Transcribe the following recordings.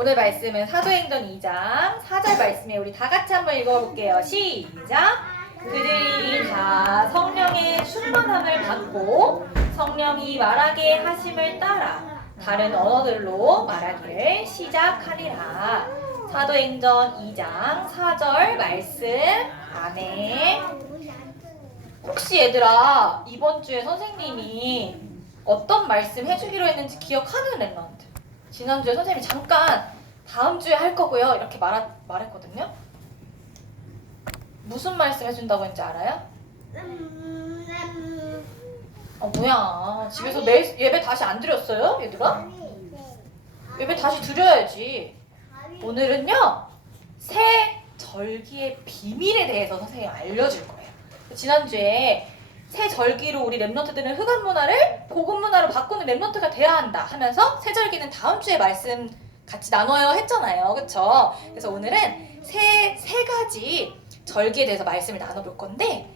오늘 말씀은 사도행전 2장 4절 말씀에 우리 다 같이 한번 읽어볼게요. 시작. 그들이 다 성령의 충만함을 받고 성령이 말하게 하심을 따라 다른 언어들로 말하기를 시작하리라. 사도행전 2장 4절 말씀. 아멘. 혹시 얘들아 이번 주에 선생님이 어떤 말씀 해주기로 했는지 기억하는 랩런트? 지난주에 선생님이 잠깐 다음 주에 할 거고요 이렇게 말하, 말했거든요. 무슨 말씀 해준다고 했는지 알아요? 어 뭐야 집에서 매일 예배 다시 안 드렸어요 얘들아? 예배 다시 드려야지. 오늘은요 새 절기의 비밀에 대해서 선생님이 알려줄 거예요. 지난주에 새 절기로 우리 랩런트들은 흑암 문화를 복음 문화로 바꾸는 랩런트가 돼야 한다 하면서 새 절기는 다음 주에 말씀 같이 나눠요 했잖아요. 그쵸? 그래서 오늘은 새, 세 가지 절기에 대해서 말씀을 나눠볼 건데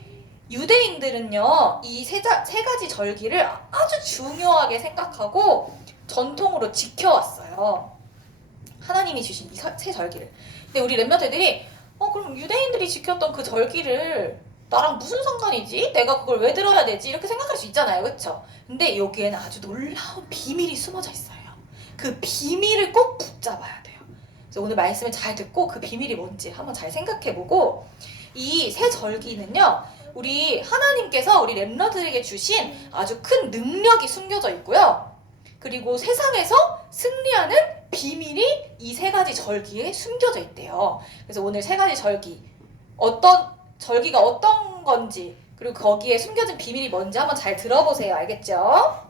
유대인들은요 이세세 가지 절기를 아주 중요하게 생각하고 전통으로 지켜왔어요. 하나님이 주신 이 세 절기를. 근데 우리 랩런트들이 어 그럼 유대인들이 지켰던 그 절기를 나랑 무슨 상관이지? 내가 그걸 왜 들어야 되지? 이렇게 생각할 수 있잖아요. 그쵸? 근데 여기에는 아주 놀라운 비밀이 숨어져 있어요. 그 비밀을 꼭 붙잡아야 돼요. 그래서 오늘 말씀을 잘 듣고 그 비밀이 뭔지 한번 잘 생각해 보고 이 새 절기는요. 우리 하나님께서 우리 랩너들에게 주신 아주 큰 능력이 숨겨져 있고요. 그리고 세상에서 승리하는 비밀이 이 세 가지 절기에 숨겨져 있대요. 그래서 오늘 세 가지 절기 어떤 절기가 어떤 건지 그리고 거기에 숨겨진 비밀이 뭔지 한번 잘 들어보세요. 알겠죠?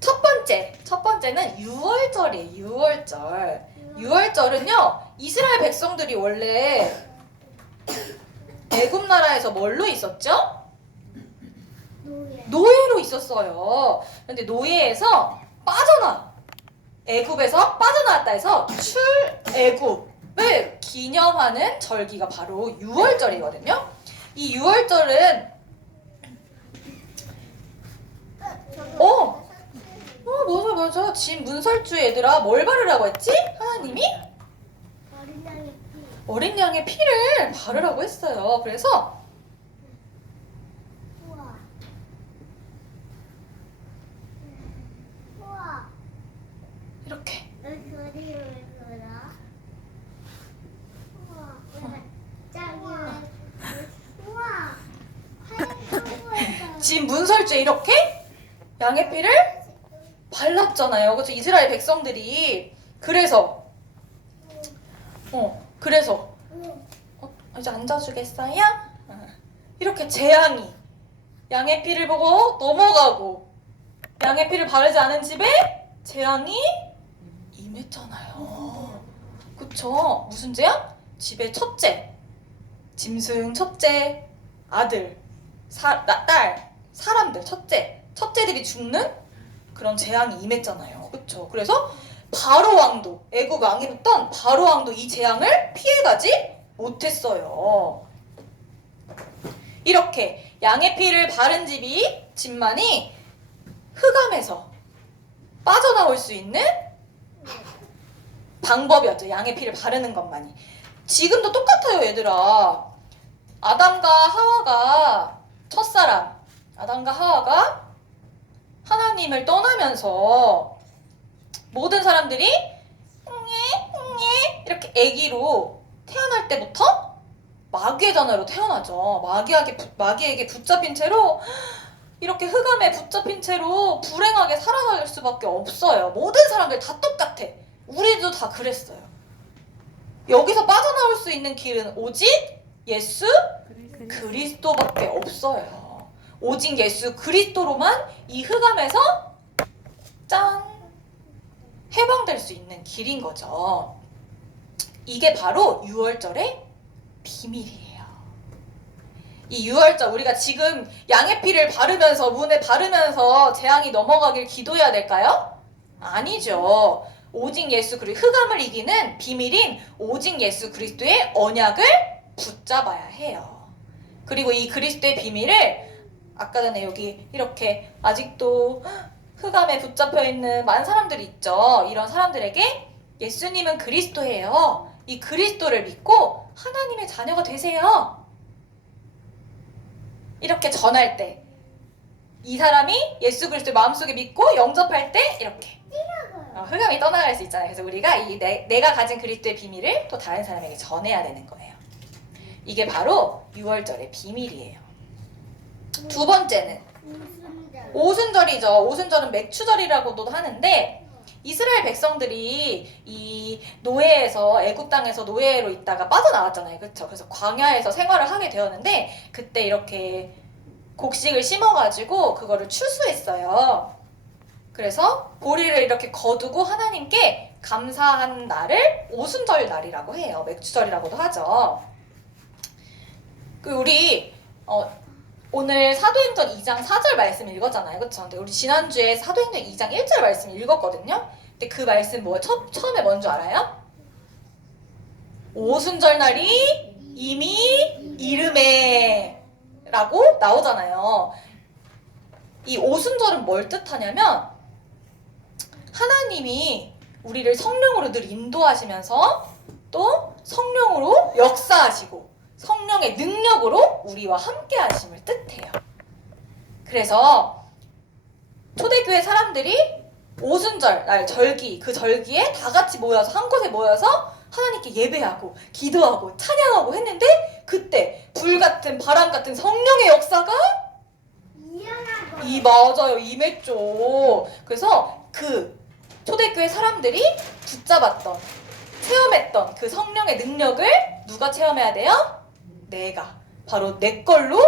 첫 번째, 첫 번째는 6월절이에요. 6월절. 6월절은요. 이스라엘 백성들이 원래 애굽 나라에서 뭘로 있었죠? 노예로 있었어요. 근데 노예에서 빠져나 애굽에서 빠져나왔다 해서 출애굽 을 기념하는 절기가 바로 6월절이거든요. 이 6월절은 어, 어 맞아 맞아. 진 문설주 얘들아 뭘 바르라고 했지? 하나님이 어린 양의 피를 바르라고 했어요. 그래서 이렇게 진 문설주에 이렇게 양의 피를 발랐잖아요. 그렇죠? 이스라엘 백성들이 그래서 어 그래서 어, 이제 앉아주겠어요? 어. 이렇게 재앙이 양의 피를 보고 넘어가고 양의 피를 바르지 않은 집에 재앙이 임했잖아요. 그쵸? 무슨 재앙? 집의 첫째, 짐승 첫째, 아들, 사, 나, 딸, 사람들 첫째, 첫째들이 죽는 그런 재앙이 임했잖아요. 그쵸? 그래서 바로 왕도, 애국 왕이었던 바로 왕도 이 재앙을 피해가지 못했어요. 이렇게 양의 피를 바른 집이 집만이 흑암에서 빠져나올 수 있는 방법이었죠. 양의 피를 바르는 것만이. 지금도 똑같아요, 얘들아. 아담과 하와가 첫사람, 아담과 하와가 하나님을 떠나면서 모든 사람들이 응애, 응애 이렇게 아기로 태어날 때부터 마귀의 자녀로 태어나죠. 마귀에게, 부- 마귀에게 붙잡힌 채로 이렇게 흑암에 붙잡힌 채로 불행하게 살아갈 수밖에 없어요. 모든 사람들 다 똑같아. 우리도 다 그랬어요. 여기서 빠져나올 수 있는 길은 오직 예수 그리스도밖에 없어요. 오직 예수 그리스도로만 이 흑암에서 짠 해방될 수 있는 길인 거죠. 이게 바로 6월절의 비밀이에요. 이 6월절 우리가 지금 양의 피를 바르면서 문에 바르면서 재앙이 넘어가길 기도해야 될까요? 아니죠. 오직 예수 그리스도 흑암을 이기는 비밀인 오직 예수 그리스도의 언약을 붙잡아야 해요. 그리고 이 그리스도의 비밀을 아까 전에 여기 이렇게 아직도 흑암에 붙잡혀 있는 많은 사람들이 있죠. 이런 사람들에게 예수님은 그리스도예요. 이 그리스도를 믿고 하나님의 자녀가 되세요. 이렇게 전할 때 이 사람이 예수 그리스도 마음속에 믿고 영접할 때 이렇게 어, 흑암이 떠나갈 수 있잖아요. 그래서 우리가 이 내, 내가 가진 그리스도의 비밀을 또 다른 사람에게 전해야 되는 거예요. 이게 바로 6월절의 비밀이에요. 두 번째는 오순절이죠. 오순절은 맥추절이라고도 하는데 이스라엘 백성들이 이 노예에서 애굽 땅에서 노예로 있다가 빠져나왔잖아요. 그렇죠? 그래서 광야에서 생활을 하게 되었는데 그때 이렇게 곡식을 심어가지고 그거를 추수했어요. 그래서 보리를 이렇게 거두고 하나님께 감사한 날을 오순절 날이라고 해요. 맥추절이라고도 하죠. 그 우리 어, 오늘 사도행전 2장 4절 말씀 읽었잖아요. 그렇죠? 근데 우리 지난주에 사도행전 2장 1절 말씀 읽었거든요. 근데 그 말씀 뭐 처, 처음에 뭔줄 알아요? 오순절 날이 이미 이름에 라고 나오잖아요. 이 오순절은 뭘 뜻하냐면 하나님이 우리를 성령으로 늘 인도하시면서 또 성령으로 역사하시고 성령의 능력으로 우리와 함께 하심을 뜻해요. 그래서 초대교회 사람들이 오순절 날 절기 그 절기에 다 같이 모여서 한 곳에 모여서 하나님께 예배하고 기도하고 찬양하고 했는데 그때 불 같은 바람 같은 성령의 역사가 이 맞아요 임했죠. 그래서 그 초대교회 사람들이 붙잡았던 체험했던 그 성령의 능력을 누가 체험해야 돼요? 내가 바로 내 걸로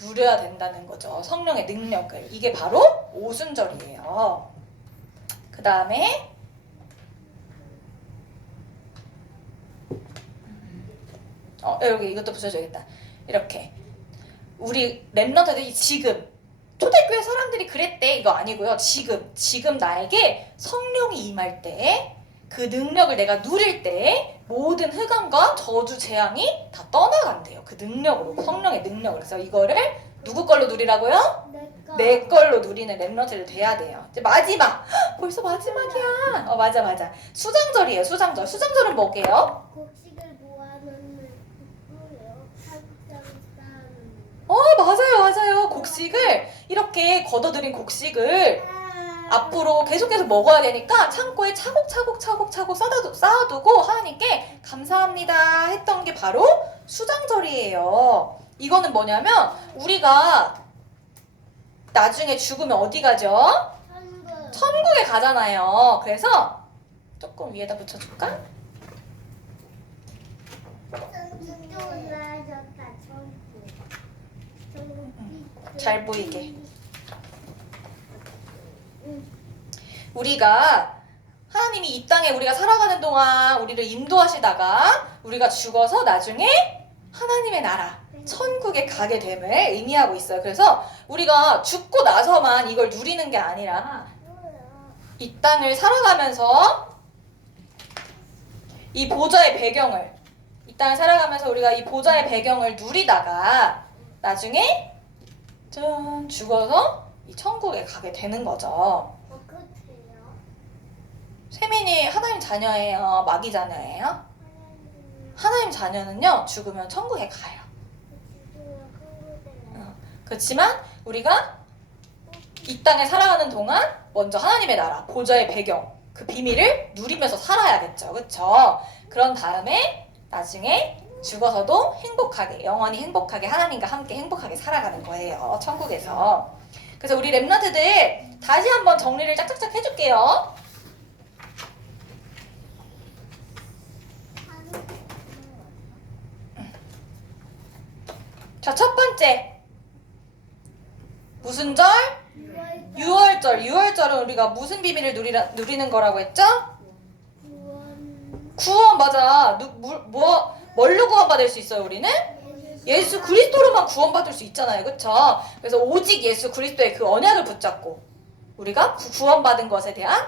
누려야 된다는 거죠. 성령의 능력을 이게 바로 오순절이에요. 그 다음에 어 여기 이것도 붙여줘야겠다. 이렇게 우리 랩런트들이 지금 초대교회 사람들이 그랬대 이거 아니고요. 지금 지금 나에게 성령이 임할 때 그 능력을 내가 누릴 때 모든 흑암과 저주 재앙이 다 떠나간대요. 그 능력으로 성령의 능력을 그래서 이거를 누구 걸로 누리라고요? 내 걸로 누리는 랩런트들 돼야 돼요. 이제 마지막 헉, 벌써 마지막이야. 어 맞아 맞아. 수장절이에요. 수장절. 수장절은 뭐게요? 곡식을 모아놓는 쌓는. 어 맞아요 맞아요. 곡식을 이렇게 걷어들인 곡식을 앞으로 계속해서 먹어야 되니까 창고에 차곡차곡 차곡차곡 쌓아두, 쌓아두고 하나님께 감사합니다 했던 게 바로 수장절이에요. 이거는 뭐냐면 우리가 나중에 죽으면 어디 가죠? 한국. 천국에 가잖아요. 그래서 조금 위에다 붙여줄까? 천국. 잘 보이게. 응. 우리가 하나님이 이 땅에 우리가 살아가는 동안 우리를 인도하시다가 우리가 죽어서 나중에 하나님의 나라 천국에 가게 됨을 의미하고 있어요. 그래서 우리가 죽고 나서만 이걸 누리는 게 아니라 이 땅을 살아가면서 이 보좌의 배경을 이 땅을 살아가면서 우리가 이 보좌의 배경을 누리다가 나중에 짠 죽어서 이 천국에 가게 되는 거죠. 어떻게요? 세민이 하나님 자녀예요? 마귀 자녀예요? 하나님 자녀는요 죽으면 천국에 가요. 그렇지만 우리가 이 땅에 살아가는 동안 먼저 하나님의 나라, 보좌의 배경, 그 비밀을 누리면서 살아야겠죠. 그렇죠? 그런 다음에 나중에 죽어서도 행복하게, 영원히 행복하게 하나님과 함께 행복하게 살아가는 거예요. 천국에서. 그래서 우리 랩런트들 다시 한번 정리를 짝짝짝 해줄게요. 자, 첫 번째. 무슨 절? 6월절. 6월절은 우리가 무슨 비밀을 누리라, 누리는 거라고 했죠? 구원 맞아. 누, 뭐, 뭐, 뭘로 구원받을 수 있어요, 우리는? 예수 그리스도로만 구원받을 수 있잖아요. 그쵸? 그래서 오직 예수 그리스도의 그 언약을 붙잡고 우리가 구- 구원받은 것에 대한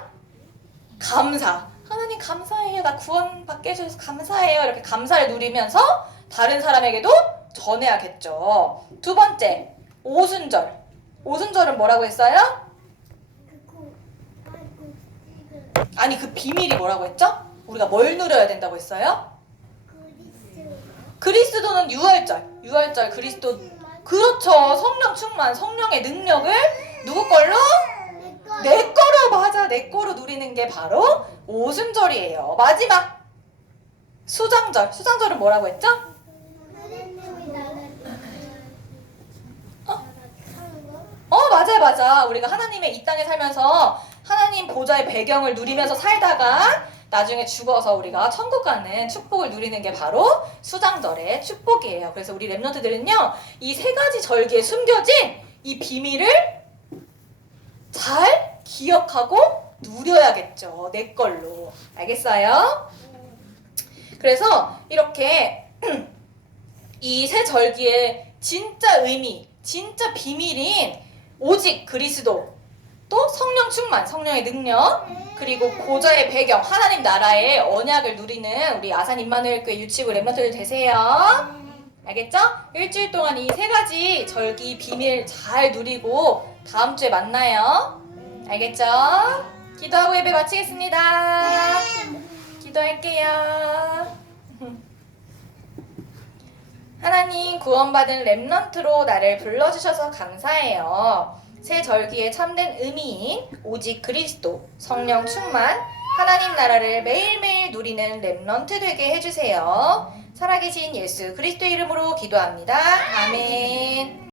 감사. 하나님 감사해요. 나 구원받게 해주셔서 감사해요. 이렇게 감사를 누리면서 다른 사람에게도 전해야겠죠. 두 번째, 오순절. 오순절은 뭐라고 했어요? 아니 그 비밀이 뭐라고 했죠? 우리가 뭘 누려야 된다고 했어요? 그리스. 그리스도는 유월절, 유월절 그리스도 그렇죠. 성령 충만, 성령의 능력을 누구 걸로? 내 거로 맞아, 내 거로 누리는 게 바로 오순절이에요. 마지막 수장절, 수장절은 뭐라고 했죠? 어? 어 맞아 맞아 우리가 하나님의 이 땅에 살면서 하나님 보좌의 배경을 누리면서 살다가 나중에 죽어서 우리가 천국 가는 축복을 누리는 게 바로 수장절의 축복이에요. 그래서 우리 랩런트들은요 이 세 가지 절기에 숨겨진 이 비밀을 잘 기억하고 누려야겠죠. 내 걸로. 알겠어요? 그래서 이렇게 이 세 절기의 진짜 의미, 진짜 비밀인 오직 그리스도, 또 성령 충만, 성령의 능력, 그리고 고자의 배경, 하나님 나라의 언약을 누리는 우리 아산 임마누엘교회 유치부 랩런트들 되세요. 알겠죠? 일주일 동안 이 세 가지 절기 비밀 잘 누리고 다음 주에 만나요. 알겠죠? 기도하고 예배 마치겠습니다. 기도할게요. 하나님 구원받은 랩넌트로 나를 불러주셔서 감사해요. 새 절기의 참된 의미인 오직 그리스도, 성령 충만, 하나님 나라를 매일매일 누리는 랩넌트 되게 해주세요. 살아계신 예수 그리스도 이름으로 기도합니다. 아멘.